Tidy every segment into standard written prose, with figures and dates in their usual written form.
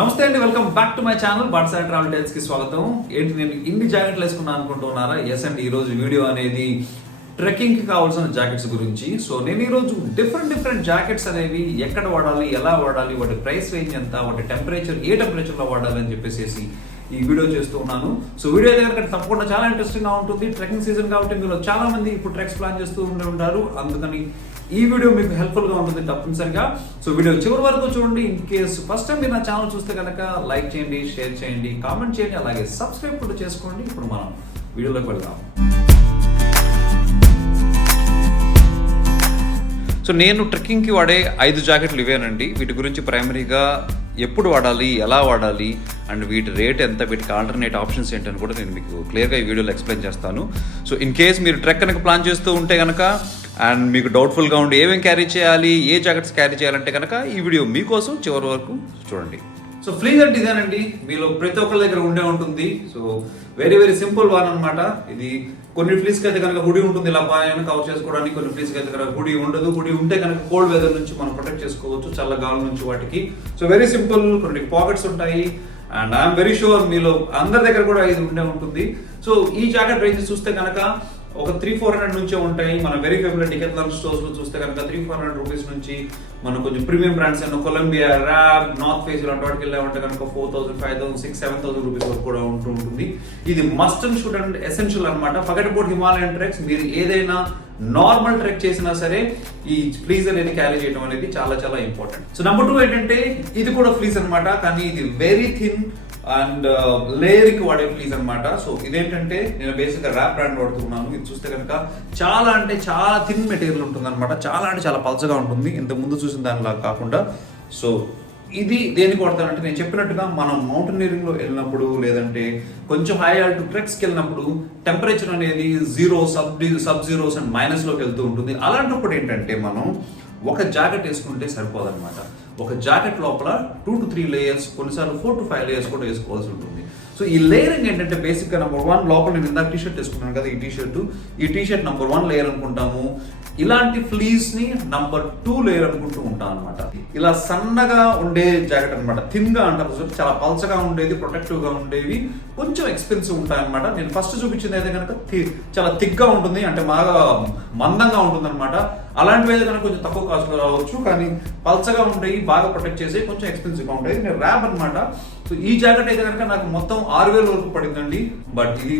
నమస్తే అండి, welcome back to my channel బాట్సాయి ట్రావెల్ టైల్స్ కి స్వాగతం. ఏంటి నేను ఇన్ని జాకెట్లు వేసుకున్నాను అనుకుంటున్నారా? ఎస్ అండి, ఈ రోజు వీడియో అనేది ట్రెక్కింగ్ కి కావాల్సిన జాకెట్స్ గురించి. సో నేను ఈ రోజు డిఫరెంట్ జాకెట్స్ అనేవి ఎక్కడ వాడాలి, ఎలా వాడాలి, వాటి ప్రైస్ రేంజ్ ఎంత, వాటి టెంపరేచర్ ఏ టెంపరేచర్ లో వాడాలి అని చెప్పేసి ఈ వీడియో చేస్తూ ఉన్నాను. సో వీడియో దగ్గర తప్పకుండా చాలా ఇంట్రెస్టింగ్ గా ఉంటుంది. ట్రెక్కింగ్ సీజన్ కాబట్టి మీరు చాలా మంది ఇప్పుడు ట్రెక్స్ ప్లాన్ చేస్తూ ఉంటారు, అందుకని ఈ వీడియో మీకు హెల్ప్ఫుల్ గా ఉంటుంది తప్పనిసరిగా. సో వీడియో చివరి వరకు చూడండి. ఇన్ కేసు ఫస్ట్ టైం మీరు నా ఛానల్ చూస్తే కనుక లైక్ చేయండి, షేర్ చేయండి, కామెంట్ చేయండి, అలాగే సబ్స్క్రైబ్ కూడా చేసుకోండి. ఇప్పుడు మనం వీడియోలోకి వెళ్దాం. సో నేను ట్రెక్కింగ్కి వాడే 5 జాకెట్లు ఇవేనండి. వీటి గురించి ప్రైమరీగా ఎప్పుడు వాడాలి, ఎలా వాడాలి, అండ్ వీటి రేట్ ఎంత, వీటికి ఆల్టర్నేట్ ఆప్షన్స్ ఏంటని కూడా నేను మీకు క్లియర్గా ఈ వీడియోలో ఎక్స్ప్లెయిన్ చేస్తాను. సో ఇన్ కేస్ మీరు ట్రెక్ కనుక ప్లాన్ చేస్తూ ఉంటే కనుక అండ్ మీకు డౌట్ఫుల్గా ఉండి ఏమేమి క్యారీ చేయాలి, ఏ జాకెట్స్ క్యారీ చేయాలంటే కనుక ఈ వీడియో మీకోసం చివరి వరకు చూడండి. సో ఫ్లీజ్ అంటే ఇదేనండి, మీలో ప్రతి ఒక్కరి దగ్గర ఉండే ఉంటుంది. సో వెరీ సింపుల్ వన్ అనమాట. ఇది కొన్ని ఫ్లీస్కి అయితే కనుక హుడీ ఉంటుంది, ఇలా పైన కవర్ చేసుకోవడానికి. కొన్ని ఫ్లీస్కి అయితే కనుక హుడీ ఉండదు. హుడీ ఉంటే కనుక కోల్డ్ వెదర్ నుంచి మనం ప్రొటెక్ట్ చేసుకోవచ్చు, చల్ల గాలి నుంచి వాటికి. So very simple. కొన్ని పాకెట్స్ ఉంటాయి అండ్ ఐఎమ్ వెరీ షూర్ మీలో అందరి దగ్గర కూడా ఇది ఉండే ఉంటుంది. సో ఈ జాకెట్ రేంజ్ చూస్తే కనుక ఒక 300-400 నుంచే ఉంటాయి. మన వెరీ ఫేవరెట్ డికెత్లాన్ స్టోర్స్ లో చూస్తే కనుక 300-400 రూపీస్ నుంచి మనం కొంచెం ప్రీమియం బ్రాండ్స్ అయిన కొలంబియా, ర్యాబ్, నార్త్ ఫేస్ ఇలాంటి వాటికి వెళ్ళామంటే కనుక 4,000, 5,000, 6,000, 7,000 రూపీస్ వరకు కూడా ఉంటుంది. ఇది must and should and essential అనమాట. Forget about Himalayan treks. మీరు ఏదైనా నార్మల్ ట్రెక్ చేసినా సరే ఈ ఫ్లీజ్ అనేది క్యారీ చేయడం అనేది చాలా ఇంపార్టెంట్. సో నెంబర్ 2 ఏంటంటే ఇది కూడా ఫ్లీజ్ అనమాట, కానీ ఇది వెరీ థిన్ అండ్ లేయర్కి వాడే ఫ్లీజ్ అనమాట. సో ఇదేంటంటే నేను బేసిక్ గా ర్యాప్ బ్రాండ్ వాడుతున్నాను. ఇది చూస్తే కనుక చాలా థిన్ మెటీరియల్ ఉంటుంది అనమాట. చాలా పల్చగా ఉంటుంది, ఇంత ముందు చూసిన దానిలా కాకుండా. సో ఇది దేనికి వాడతానంటే నేను చెప్పినట్టుగా మనం మౌంటైనీరింగ్ లో వెళ్ళినప్పుడు, లేదంటే కొంచెం హై ఆల్టిట్యూడ్ ట్రెక్స్కి వెళ్ళినప్పుడు టెంపరేచర్ అనేది 0, సబ్ జీరోస్ అండ్ మైనస్ లోకి వెళ్తూ ఉంటుంది. అలాంటప్పుడు ఏంటంటే మనం ఒక జాకెట్ వేసుకుంటే సరిపోదన్నమాట. ఒక జాకెట్ లోపల 2 to 3 లేయర్స్, కొన్నిసార్లు 4 to 5 లేయర్స్ కూడా వేసుకోవాల్సి ఉంటుంది. సో ఈ లేయరింగ్ ఏంటంటే బేసిక్ గా నెంబర్ 1 లోపల నేను ఇందాక టీషర్ట్ వేసుకున్నాను కదా, ఈ టీషర్ట్ నెంబర్ 1 లేయర్ అనుకుంటాము. ఇలాంటి ఫ్లీస్ ని నంబర్ 2 లేయర్ అనుకుంటూ ఉంటాం అనమాట. ఇలా సన్నగా ఉండే జాకెట్ అనమాట, థిన్ గా అంటారు. చాలా పల్చగా ఉండేది, ప్రొటెక్టివ్ గా ఉండేవి కొంచెం ఎక్స్పెన్సివ్ ఉంటాయి అనమాట. నేను ఫస్ట్ చూపించింది అయితే కనుక చాలా థిక్ గా ఉంటుంది, అంటే బాగా మందంగా ఉంటుంది అనమాట. అలాంటివి అయితే కనుక కొంచెం తక్కువ కాస్ట్ లో రావచ్చు, కానీ పల్చగా ఉండేవి, బాగా ప్రొటెక్ట్ చేసి కొంచెం ఎక్స్పెన్సివ్ గా ఉండేది. నేను ర్యాప్ అనమాట. సో ఈ జాకెట్ అయితే కనుక నాకు మొత్తం 6,000 వరకు పడిందండి. బట్ ఇది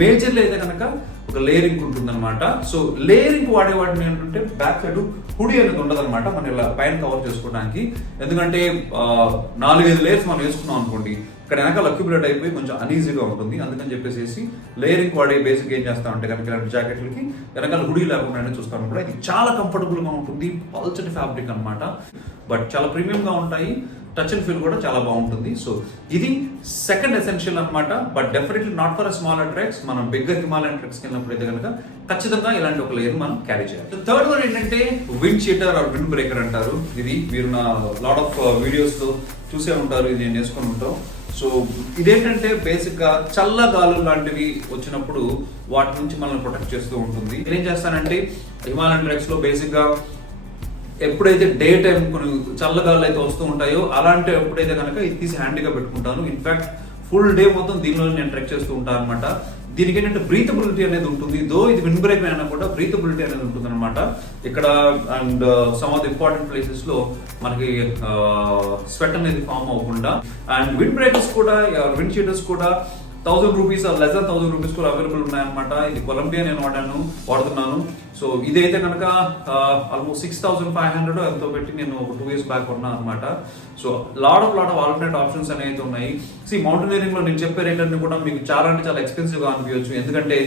మేజర్లీ అయితే కనుక ఒక లేయరింగ్ ఉంటుంది అనమాట. సో లేయరింగ్ వాడేవాడిని ఏంటంటే బ్యాక్ సైడ్ హుడీ అనేది ఉండదు అనమాట, మనం ఇలా పైన కవర్ చేసుకోవడానికి. ఎందుకంటే 4-5 లేయర్స్ మనం వేసుకున్నాం అనుకోండి, ఇక్కడ వెనకాల అక్యుములేట్ అయిపోయి కొంచెం అనీజీగా ఉంటుంది. అందుకని చెప్పేసి లేయరింగ్ వాడే బేసిక్ ఏం చేస్తామంటే కనుక ఇలాంటి జాకెట్లకి వెనకాల హుడీ లేకుండా చూస్తాను కూడా. ఇది చాలా కంఫర్టబుల్ గా ఉంటుంది, పల్చటి ఫ్యాబ్రిక్ అనమాట. బట్ చాలా ప్రీమియం గా ఉంటాయి, టచ్ అండ్ ఫీల్ కూడా చాలా బాగుంటుంది. సో ఇది సెకండ్ ఎసెన్షియల్ అనమాట. But definitely not for smaller treks. మనం బిగ్గర్ హిమాలయన్ ట్రెక్స్కి వెళ్ళినప్పుడు అయితే కనుక ఖచ్చితంగా ఇలాంటి ఒక లేయర్ మనం క్యారీ చేయాలి. థర్డ్ వన్ ఏంటంటే wind cheater or wind breaker అంటారు. ఇది మీరు నా లాట్ ఆఫ్ వీడియోస్ లో చూసే ఉంటారు, ఇది నేను వేసుకొని ఉంటాం. సో ఇదేంటంటే బేసిక్ గా చల్ల గాలు లాంటివి వచ్చినప్పుడు వాటి నుంచి మనల్ని ప్రొటెక్ట్ చేస్తూ ఉంటుంది. నేనేం చేస్తానంటే హిమాలయన్ ట్రెక్స్ లో బేసిక్ గా ఎప్పుడైతే డే టైం కొన్ని చల్లగాలు అయితే వస్తూ ఉంటాయో అలాంటి ఎప్పుడైతే కనుక ఇది తీసి హ్యాండీగా పెట్టుకుంటాను. ఇన్ఫాక్ట్ ఫుల్ డే మొత్తం దీనిలో నేను ట్రెక్ చేస్తూ ఉంటాను అనమాట. దీనికి ఏంటంటే బ్రీతబిలిటీ అనేది ఉంటుంది. దో ఇది విండ్ బ్రేక్ అయినా కూడా బ్రీతబిలిటీ అనేది ఉంటుంది అనమాట ఇక్కడ. And some of the important places లో మనకి స్వెట్ అనేది ఫామ్ అవ్వకుండా. అండ్ విండ్ బ్రేకర్స్ కూడా, విండ్ షీటర్స్ కూడా 1,000 రూపీస్ లెస్ దాన్ 1,000 రూపీస్ కూడా అవైలబుల్ ఉన్నాయన్నమాట. ఇది కొలంబియా నేను వాడుతున్నాను. సో ఇదైతే కనుక ఆల్మోస్ట్ 6,500 ఎంతో పెట్టి నేను ఒక 2 years బ్యాక్ కొన్నాను అనమాట. So lot of alternate options అనేవి ఉన్నాయి. మౌంటైనీరింగ్ లో నేను చెప్పే రేట్ అన్ని కూడా మీకు చాలా ఎక్స్పెన్సివ్ గా అనిపించవచ్చు, ఎందుకంటే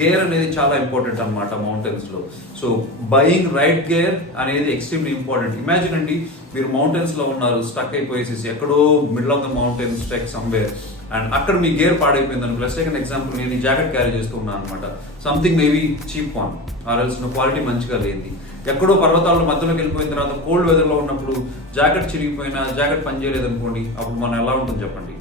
గేర్ అనేది చాలా ఇంపార్టెంట్ అనమాట మౌంటైన్స్ లో. సో బయింగ్ రైట్ గేర్ అనేది ఎక్స్ట్రీమ్లీ ఇంపార్టెంట్. ఇమాజిన్ అండి, మీరు మౌంటైన్స్ లో ఉన్నారు, స్టక్ అయిపోయేసి ఎక్కడో middle of the mountains trek somewhere, and అక్కడ మీ గేర్ పాడైపోయింది అనుకో. లెట్స్ టేక్ ఎన్ ఎగ్జాంపుల్, నేను ఈ జాకెట్ క్యారీ చేస్తూ ఉన్నాను అనమాట. Something maybe cheap one or else quality మంచిగా లేని, ఎక్కడో పర్వతాల మధ్యలోకి వెళ్ళిపోయిన తర్వాత కోల్డ్ వెదర్ లో ఉన్నప్పుడు జాకెట్ చిరిగిపోయినా, జాకెట్ పనిచేయలేదు అనుకోండి, అప్పుడు మనం ఎలా ఉంటుంది చెప్పండి?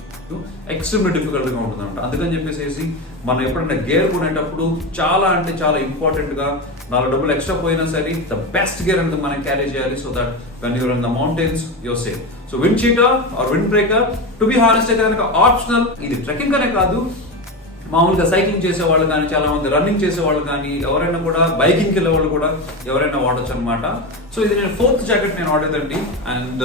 ఎక్స్ట్రీమ్లీ డిఫికల్ట్గా ఉంటుంది అనమాట. అందుకని చెప్పేసి మనం ఎప్పుడైనా గేర్ కొనేటప్పుడు చాలా అంటే చాలా ఇంపార్టెంట్గా 4 డబ్బులు ఎక్స్ట్రా పోయినా సరే ద బెస్ట్ గేర్ అనేది మనం క్యారీ చేయాలి. So that when you're in the mountains you're safe. So wind cheater or wind breaker to be honest అయితే కనుక ఆప్షనల్. ఇది ట్రెక్కింగ్ అనే కాదు, మామూలుగా సైక్లింగ్ చేసే వాళ్ళు కానీ, చాలా మంది రన్నింగ్ చేసే వాళ్ళు కానీ, ఎవరైనా కూడా బైకింగ్కి వెళ్ళే వాళ్ళు కూడా ఎవరైనా వాడచ్చు అనమాట. సో ఇది నేను 4th జాకెట్ నేను వాడేదండి. అండ్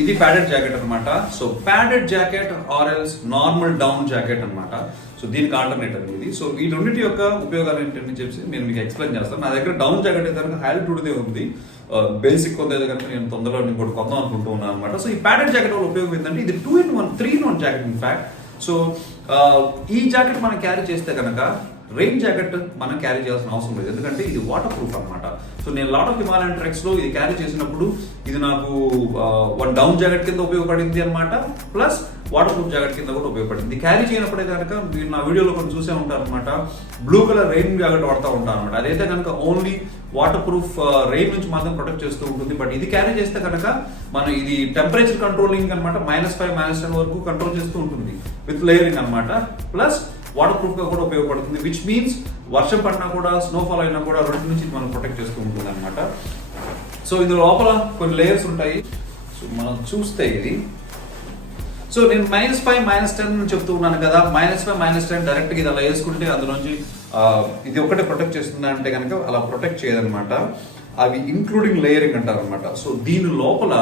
ఇది ప్యాడెడ్ జాకెట్ అనమాట. So padded jacket or else normal down jacket అనమాట. సో దీనికి ఆల్టర్నేటివ్ ఇది. సో ఈ రెండింటి యొక్క ఉపయోగాలు ఏంటని చెప్పి నేను మీకు ఎక్స్ప్లెయిన్ చేస్తాను. నా దగ్గర డౌన్ జాకెట్ అయితే కనుక హైల్టూడ్దే ఉంది, బేసిక్ కొంత కనుక నేను తొందరలో ఇంకోటి కొందాం అనుకుంటూ ఉన్నాను అనమాట. సో ఈ ప్యాడెడ్ జాకెట్ వల్ల ఉపయోగం ఏంటంటే ఇది 2-in-1 3-in-1 jacket in fact. So ఈ జాకెట్ మనం క్యారీ చేస్తే కనుక రెయిన్ జాకెట్ మనం క్యారీ చేయాల్సిన అవసరం లేదు, ఎందుకంటే ఇది వాటర్ ప్రూఫ్ అనమాట. సో నేను లాట్ ఆఫ్ హిమాలయన్ ట్రెక్స్ లో ఇది క్యారీ చేసినప్పుడు ఇది నాకు 1 డౌన్ జాకెట్ కింద ఉపయోగపడింది అనమాట, ప్లస్ వాటర్ ప్రూఫ్ జాకెట్ కింద కూడా ఉపయోగపడింది. క్యారీ చేయనప్పుడే కనుక మీరు నా వీడియోలో కొన్ని చూసే ఉంటారు అనమాట, బ్లూ కలర్ రెయిన్ జాకెట్ వాడుతూ ఉంటారు అనమాట. అదైతే కనుక ఓన్లీ వాటర్ ప్రూఫ్ రెయిన్ నుంచి మాత్రం ప్రొటెక్ట్ చేస్తూ ఉంటుంది. బట్ ఇది క్యారీ చేస్తే కనుక మనం ఇది టెంపరేచర్ కంట్రోలింగ్ అనమాట, -5 -10 వరకు కంట్రోల్ చేస్తూ ఉంటుంది విత్ లేయరింగ్ అనమాట. ప్లస్ వాటర్ ప్రూఫ్ గా కూడా ఉపయోగపడుతుంది, విచ్ మీన్స్ వర్షం పడినా కూడా, స్నోఫాల్ అయినా కూడా రెండు నుంచి మనం ప్రొటెక్ట్ చేస్తూ ఉంటుంది అనమాట. సో ఇందులో లోపల కొన్ని లేయర్స్ ఉంటాయి. సో మనం చూస్తే ఇది, సో నేను -5 -10 చెప్తూ ఉన్నాను కదా, -5 -10 డైరెక్ట్ గా ఇది అలా వేసుకుంటే అందులోంచి ఇది ఒకటే ప్రొటెక్ట్ చేస్తుందా అంటే కనుక అలా ప్రొటెక్ట్ చేయదనమాట. అవి ఇంక్లూడింగ్ లేయరింగ్ అంటారు అనమాట. సో దీని లోపల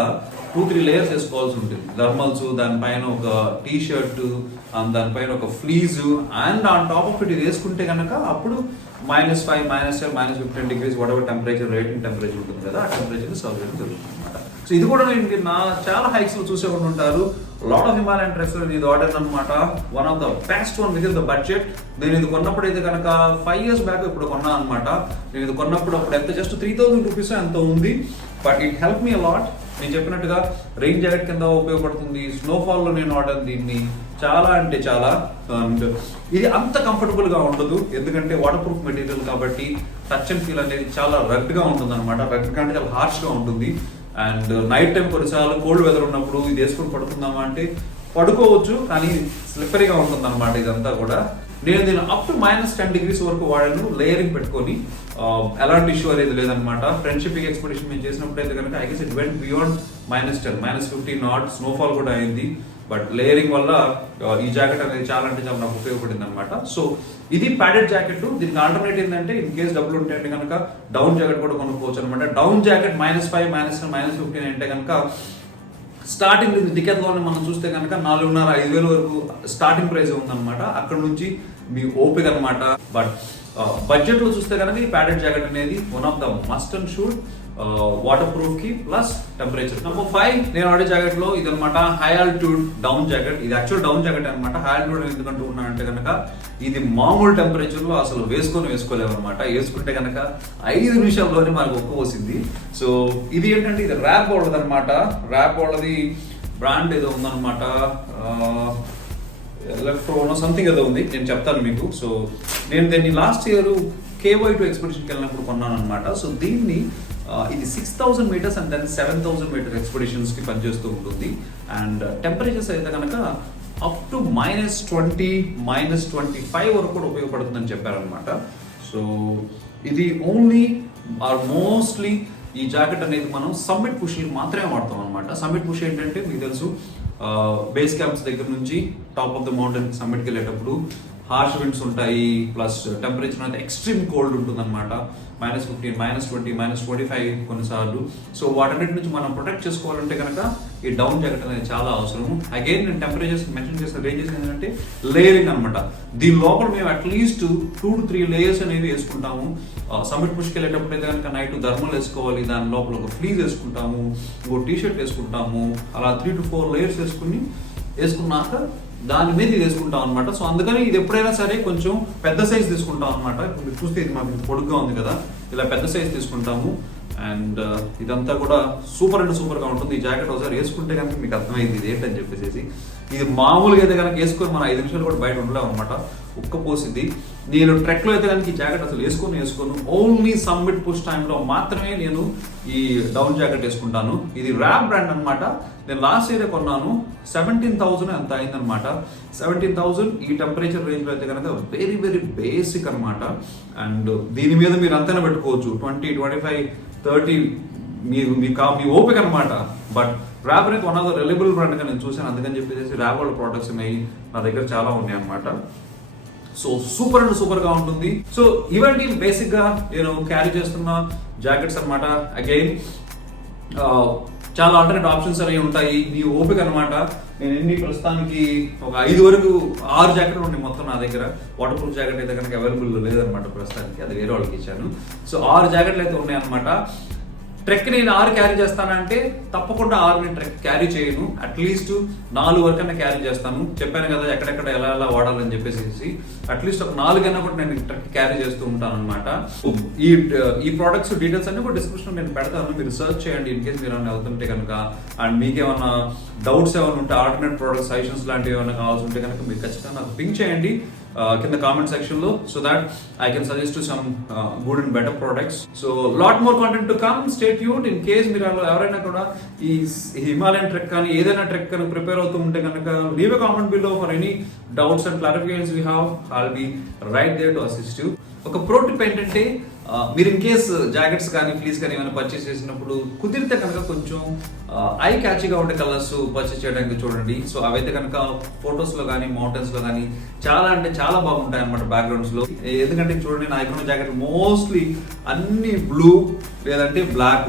2-3 లేయర్స్ వేసుకోవాల్సి ఉంటుంది. థర్మల్స్, దానిపైన ఒక టీ షర్ట్, దానిపైన ఒక fleece, and on top of it ఇది వేసుకుంటే కనుక అప్పుడు -5 -10 -15 degrees whatever temperature, rating temperature ఉంటుంది కదా, ఆ టెంపరేచర్ సర్వ్ చేయడం జరుగుతుంది అనమాట. సో ఇది కూడా నేను నా చాలా హైక్స్ లో చూసే కూడా ఉంటారు, లాట్ ఆఫ్ హిమాలయన్ ట్రెక్స్ లో ఇది వాడాను అనమాట. One of the best one with in the budget. నేను ఇది కొన్నప్పుడు అయితే కనుక 5 years బ్యాక్ ఇప్పుడు కొన్నా అనమాట. నేను ఇది కొన్నప్పుడు అప్పుడు ఎంత జస్ట్ 3000 రూపీస్ ఎంత ఉంది, but it help me a lot. నేను చెప్పినట్టుగా రెయిన్ జాకెట్ కింద ఉపయోగపడుతుంది. స్నోఫాల్ లో నేను వాడాను దీన్ని, చాలా అంటే చాలా. అండ్ ఇది అంత కంఫర్టబుల్ గా ఉండదు, ఎందుకంటే వాటర్ ప్రూఫ్ మెటీరియల్ కాబట్టి టచ్ అండ్ ఫీల్ అనేది చాలా రగ్ గా ఉంటుంది అనమాట. రగ్ అంటే చాలా హార్ష్ గా ఉంటుంది. అండ్ నైట్ టైం కొన్నిసార్లు కోల్డ్ వెదర్ ఉన్నప్పుడు ఇది వేసుకొని పడుకుందామా అంటే పడుకోవచ్చు, కానీ స్లిప్పరీగా ఉంటుంది అనమాట ఇదంతా కూడా. నేను దీన్ని అప్ టు -10 degrees వరకు వాడాను, లేయరింగ్ పెట్టుకొని. ఎలాంటి ఇష్యూ అనేది లేదనమాట. ఫ్రెండ్షిప్ ఎక్స్పెడిషన్ మేము చేసినప్పుడు అయితే కనుక I guess it went beyond -10 -15 not snowfall కూడా అయింది. బట్ లేయరింగ్ వల్ల ఈ జాకెట్ అనేది చాలా అంటే చాలా నాకు ఉపయోగపడింది అనమాట. సో ఇది ప్యాడెడ్ జాకెట్. దీనికి ఆల్టర్నేట్ ఏంటంటే ఇన్ కేసు డబ్బులు ఉంటే అంటే కనుక డౌన్ జాకెట్ కూడా కొనుక్కోవచ్చు అనమాట. డౌన్ జాకెట్ -5 -10 -15 అంటే కనుక స్టార్టింగ్ డికెత్లాన్ మనం చూస్తే కనుక 4,500 వరకు స్టార్టింగ్ ప్రైస్ ఉందన్నమాట. అక్కడ నుంచి మీ ఓపిక అనమాట. బట్ బడ్జెట్ లో చూస్తే కనుక ఈ ప్యాడెడ్ జాకెట్ అనేది one of the must and should water proof కి ప్లస్ టెంపరేచర్. నెంబర్ 5 నేను వాడే జాకెట్ లో ఇది అనమాట హై ఆల్టిట్యూడ్ డౌన్ జాకెట్. ఇది యాక్చువల్ డౌన్ జాకెట్ అనమాట. హై ఆల్టిట్యూడ్ ఎందుకంటూ ఉన్నానంటే కనుక ఇది మామూలు టెంపరేచర్ లో అసలు వేసుకోలేము అనమాట. వేసుకుంటే కనుక 5 నిమిషాల్లోనే మనకు ఒక్కపోసింది. సో ఇది ఏంటంటే ఇది ర్యాప్ వాళ్ళది అనమాట. ర్యాప్ వాళ్ళది బ్రాండ్ ఏదో ఉందన్నమాట, ఎలక్ట్రోనో సంథింగ్ ఏదో ఉంది, నేను చెప్తాను మీకు. సో నేను దీన్ని లాస్ట్ ఇయర్ KY2 ఎక్స్పెడిషన్కి వెళ్ళినప్పుడు కొన్నాను అనమాట. సో దీన్ని ఇది 6,000 meters and then 7,000 meter expeditions కి పనిచేస్తూ ఉంటుంది. అండ్ టెంపరేచర్స్ అయితే కనుక అప్ టు -20 -25 వరకు కూడా ఉపయోగపడుతుందని చెప్పారనమాట. సో ఇది ఓన్లీ ఆర్ మోస్ట్లీ ఈ జాకెట్ అనేది మనం సమ్మిట్ పుష్ మాత్రమే వాడతాం అనమాట. సమ్మిట్ పుష్ ఏంటంటే మీకు తెలుసు, బేస్ క్యాంప్స్ దగ్గర నుంచి టాప్ ఆఫ్ ద మౌంటైన్ సమ్మిట్కి వెళ్ళేటప్పుడు హార్ష్ విండ్స్ ఉంటాయి, ప్లస్ టెంపరేచర్ అయితే ఎక్స్ట్రీమ్ కోల్డ్ ఉంటుంది అనమాట. -15 -20 -25 కొన్నిసార్లు. సో వాటన్నిటి నుంచి మనం ప్రొటెక్ట్ చేసుకోవాలంటే కనుక ఈ డౌన్ జాకెట్ అనేది చాలా అవసరం. అగైన్ నేను టెంపరేచర్స్ మెన్షన్ చేసిన రేంజెస్ ఏంటంటే లేయరింగ్ అనమాట. దీని లోపల మేము అట్లీస్ట్ 2 to 3 layers అనేవి వేసుకుంటాము. సమ్మిట్ పుష్కి వెళ్ళేటప్పుడు అయితే కనుక నైట్ థర్మల్ వేసుకోవాలి, దాని లోపల ఒక ఫ్లీజ్ వేసుకుంటాము, ఇంకో టీ షర్ట్ వేసుకుంటాము, అలా 3 to 4 layers వేసుకున్నాక దాని మీద ఇది వేసుకుంటాం అనమాట. సో అందుకని ఇది ఎప్పుడైనా సరే కొంచెం పెద్ద సైజ్ తీసుకుంటాం అనమాట. ఇప్పుడు మీరు చూస్తే ఇది మాకు పొడుగ్గా ఉంది కదా, ఇలా పెద్ద సైజ్ తీసుకుంటాము. అండ్ ఇదంతా కూడా సూపర్ అండ్ సూపర్ గా ఉంటుంది. ఈ జాకెట్ ఒకసారి వేసుకుంటే కనుక మీకు అర్థమైంది ఇది ఏంటని చెప్పేసి. ఇది మామూలుగా అయితే కనుక వేసుకొని మనం 5 నిమిషాలు కూడా బయట ఉండలేము అనమాట, ఉక్కపోసింది. నేను ట్రెక్లో అయితే కనుక ఈ జాకెట్ అసలు వేసుకోను. ఓన్లీ సమ్మిట్ పుష్ టైంలో మాత్రమే నేను ఈ డౌన్ జాకెట్ వేసుకుంటాను. ఇది ర్యాప్ బ్రాండ్ అనమాట. నేను లాస్ట్ ఇయర్ కొన్నాను, 17,000 ఎంత అయిందనమాట. 17,000 ఈ టెంపరేచర్ రేంజ్లో అయితే కనుక వెరీ వెరీ బేసిక్ అనమాట. అండ్ దీని మీద మీరు అంతైనా పెట్టుకోవచ్చు 20, 25, 30 మీ ఓపిక అనమాట. బట్ ర్యాప్ అనేది వన్ ఆఫ్ ద రిలయబుల్ బ్రాండ్గా నేను చూసాను, అందుకని చెప్పేసి ర్యాప్ వాళ్ళ ప్రోడక్ట్స్ ఉన్నాయి నా దగ్గర చాలా ఉన్నాయి అనమాట. సో సూపర్ అండ్ సూపర్గా ఉంటుంది. సో ఇవన్నీ బేసిక్గా నేను క్యారీ చేస్తున్న జాకెట్స్ అనమాట. అగైన్ చాలా ఆల్టర్నేట్ ఆప్షన్స్ అనేవి ఉంటాయి, మీ ఓపిక అనమాట. నేను ఎన్ని ప్రస్తుతానికి ఒక 5 వరకు 6 జాకెట్లు ఉన్నాయి మొత్తం నా దగ్గర. వాటర్ ప్రూఫ్ జాకెట్ అయితే కనుక అవైలబుల్ లేదనమాట ప్రస్తుతానికి, అది వేరే వాళ్ళకి ఇచ్చాను. సో 6 జాకెట్లు అయితే ఉన్నాయి అనమాట. ట్రెక్ నేను 6 క్యారీ చేస్తానంటే తప్పకుండా 6 నేను ట్రెక్ క్యారీ చేయను, అట్లీస్ట్ 4 వరకు అయినా క్యారీ చేస్తాను. చెప్పాను కదా ఎక్కడెక్కడ ఎలా వాడాలని చెప్పేసి, అట్లీస్ట్ ఒక 4 అయినా కూడా నేను ట్రెక్ క్యారీ చేస్తూ ఉంటాను అనమాట. ఈ ప్రోడక్ట్స్ డీటెయిల్స్ అన్ని కూడా డిస్క్రిప్షన్ నేను పెడతాను, మీరు సర్చ్ చేయండి ఇన్ కేసు మీరు ఏమైనా వెళ్తుంటే కనుక. అండ్ మీకు ఏమైనా డౌట్స్ ఏమైనా ఉంటే, ఆల్టర్నేట్ ప్రోడక్ట్ సజెషన్స్ లాంటివి ఏమైనా కావాల్సి ఉంటే కనుక మీరు ఖచ్చితంగా నాకు పింక్ చేయండి కింద కామెంట్ సెక్షన్ లో, so that I can suggest to some good and better products. So lot more content to come, stay tuned. In case మీరు ఎవరైనా కూడా ఈ హిమాలయన్ ట్రెక్ కానీ ఏదైనా ట్రెక్ కనుక ప్రిపేర్ అవుతూ ఉంటే కనుక leave a comment below for any doubts and clarifications we have. I'll be right there to assist you. ఒక ప్రో టిప్ ఏంటంటే, మీరు ఇన్ కేస్ జాకెట్స్ కానీ ఫ్లీస్ కానీ ఏమైనా పర్చేస్ చేసినప్పుడు కుదిరితే కనుక కొంచెం ఐ క్యాచీగా ఉండే కలర్స్ పర్చేస్ చేయడానికి చూడండి. సో అవైతే కనుక ఫొటోస్లో కానీ మౌంటైన్స్లో కానీ చాలా అంటే చాలా బాగుంటాయి అనమాట బ్యాక్గ్రౌండ్స్లో. ఎందుకంటే చూడండి, నా ఇక్కడ జాకెట్ మోస్ట్లీ అన్ని బ్లూ లేదంటే బ్లాక్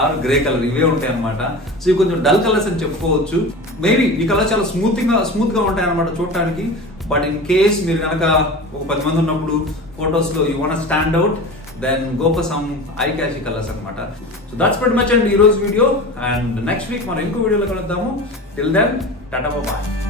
ఆర్ గ్రే కలర్ ఇవే ఉంటాయి అనమాట. సో ఇవి కొంచెం డల్ కలర్స్ అని చెప్పుకోవచ్చు. మేబీ ఈ కలర్ చాలా స్మూత్గా ఉంటాయి అనమాట చూడటానికి. బట్ ఇన్ కేస్ మీరు కనుక ఒక 10 మంది ఉన్నప్పుడు ఫొటోస్లో you want stand out, then go for some eye catchy colors అనమాట. So that's pretty much అండి ఈ రోజు వీడియో. అండ్ నెక్స్ట్ వీక్ మనం ఇంకో వీడియోలో కలుద్దాము. Till then, tata bye.